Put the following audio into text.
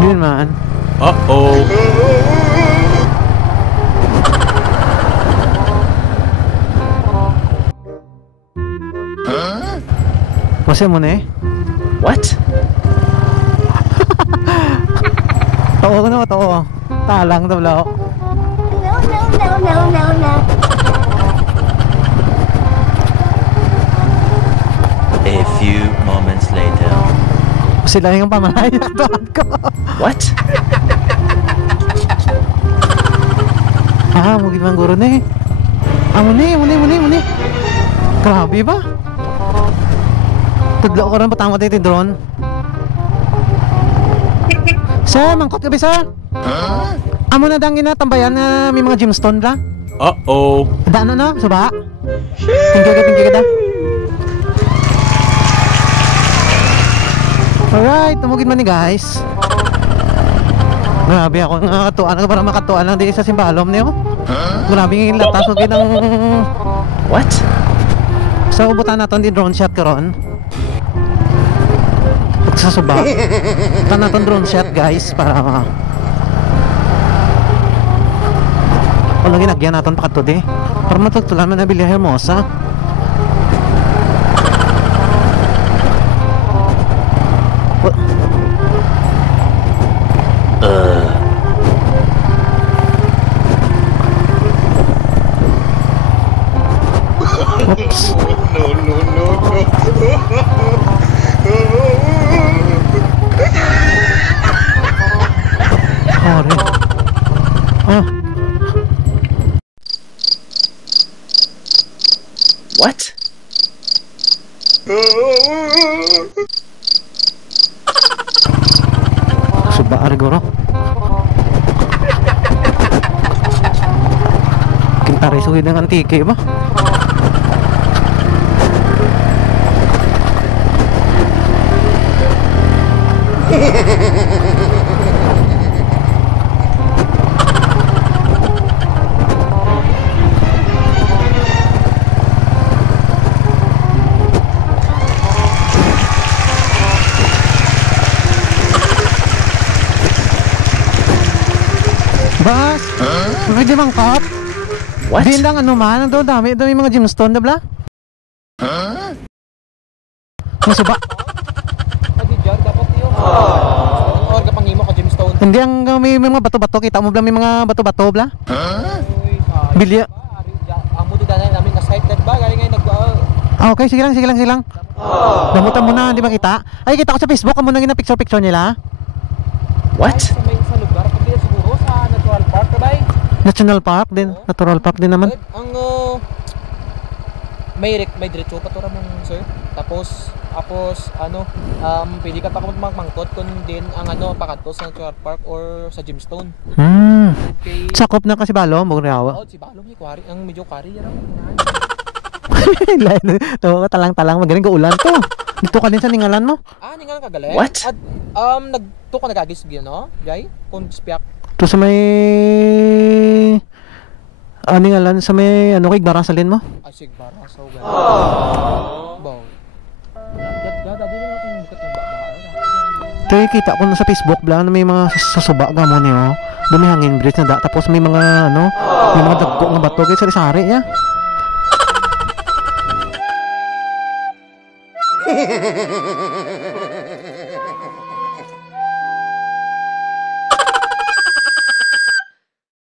Yun man. Uh-oh. Kasi mo na eh. What? Tao ko na, tao. Talang tabla. No. A few moments later. Sila yung pamalaya doon ko. What? Mugin man guro na eh. Muni. Grabe ba? Tudlo ko rin patama tayo yung drone. Sir, mangkot ka ba sir? Amo na dang tambayan na may mga gemstone la? Uh-oh. Daan na, suba? Tingkay ka da. Alright, tumugin man ni guys. Grabe ako nakatuan ako para makatuan lang din sa simbalom niyo. Grabe yung latas o ng... What? So, ubutan natin di drone shot karon. Pagsasuba. Ubutan natin drone shot guys para lagi nagyan natin pa kato di. Para matagtulan man na Villa Hermosa. Oops. No. Sorry. What? Suba arigoro. Kita risuhin ng antike ba? Bas, pwede mangkot? What? Di lang ano man, ang dami mga gemstone na bla? Ang suba? Adi dyan, dapat yung or kapangimo ka gemstone. Hindi ang may mga bato-bato, kita mo bla may mga bato-bato bla? Bilya. Amo di danay namin na-sighted ba? Gaya ngayon Okay, sige lang. Damutan mo na, di ba kita? Ay, kita ko sa Facebook, amo na picture nila. What? sa lugar, pagkita siguro sa Natural Park, kabay? National Park din, Natural Park din naman. Ang may diretso pa to ramon sir. Tapos pwede ka pa magmangkot kung din ang pakato sa Natural Park or sa gemstone. Okay. Sakop na kasi balo, Mugriawa. Si Balong may kwari, ang medyo kwari yan. To talang magaling ko ulan to. Dito ka din sa ningalan mo. Ningalan ka galing? What? At nagto ka nagagis no? Jay, kung spiak. To sa may ningalan sa may kay Barasalin mo. Sig barasaw ganun. Bow. Dada din ako kung bukat ng baka. Tay kita ko na sa Facebook bla na may mga sasuba ga mo niyo. Dumihangin bridge na da tapos may mga may mga dagko nga bato kay sari-sari ya.